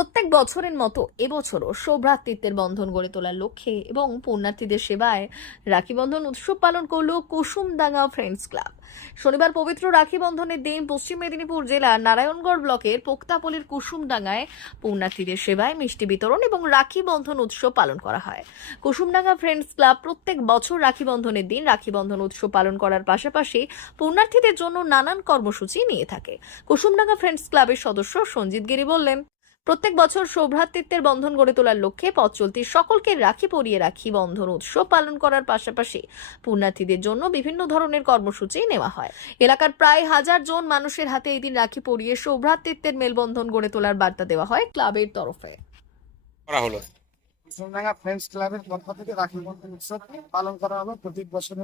প্রত্যেক বছরের মতো এবছরও সৌভ্রাতৃত্বের বন্ধন গড়ে তোলার লক্ষ্যে এবং পুণ্যার্থীদের সেবায় রাখি বন্ধন উৎসব পালন করল কুসুমডাঙ্গা ফ্রেন্ডস ক্লাব শনিবার পবিত্র রাখি বন্ধনের দিন পশ্চিম মেদিনীপুর জেলার নারায়ণগড় ব্লকের পোক্তাপল্লির কুসুমডাঙ্গায় পুণ্যার্থীদের সেবায় মিষ্টি বিতরণ এবং রাখি বন্ধন উৎসব পালন করা হয়। কুসুমডাঙ্গা ফ্রেন্ডস ক্লাব প্রত্যেক বছর রাখি বন্ধনের দিন রাখি বন্ধন উৎসব পালন করার পাশাপাশি পুণ্যার্থীদের জন্য নানান কর্মসূচি নিয়ে থাকে। কুসুমডাঙ্গা ফ্রেন্ডস ক্লাবের সদস্য সঞ্জিত গিরি বললেন প্রত্যেক বছর সৌভ্রাতৃত্বের বন্ধন গড়ে তোলার লক্ষ্যে পথ চলতি সকলকে রাখি পরিয়ে রাখি বন্ধন উৎসব পালন করার পাশাপাশি পুণ্যার্থীদের জন্য বিভিন্ন ধরনের কর্মসূচি নেওয়া হয়। এলাকার প্রায় হাজার জন মানুষের হাতে এই দিন রাখি পরিয়ে সৌভ্রাতৃত্বের মেলবন্ধন গড়ে তোলার বার্তা দেওয়া হয় ক্লাবের তরফে। করা হলো। ফ্রেন্ডস ক্লাবের পক্ষ থেকে রাখি বন্ধন উৎসব পালন করা হবে প্রতি বছর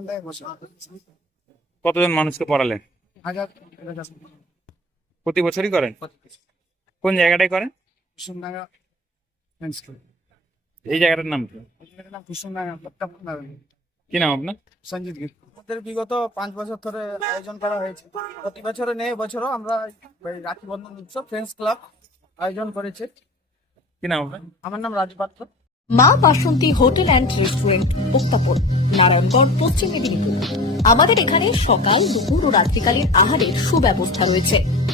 কতজন মানুষকে পড়ালেন? হাজার প্রতি বছরই করেন? কোন জায়গাটায় করেন? কুসুমডাঙ্গা ফ্রেন্ডস ক্লাব এই জায়গাটার নাম কি? এটার নাম কুসুমডাঙ্গা কি নাম আপনার? সঞ্জিত গির আমাদের বিগত পাঁচ বছর ধরে আয়োজন করা হয়েছে। প্রতি বছরে নেই বছরও আমরা এই রাখি বন্ধন উৎসব ফ্রেন্ডস ক্লাব আয়োজন করেছে। কি নাম আপনার? আমার নাম Raju Patra. Maa Basanti hotel and restaurant উত্তাপন Narayangarh Paschim Medinipur. আমাদের এখানে সকাল দুপুর ও রাত্রিকালীন আহারের সুব্যবস্থা রয়েছে।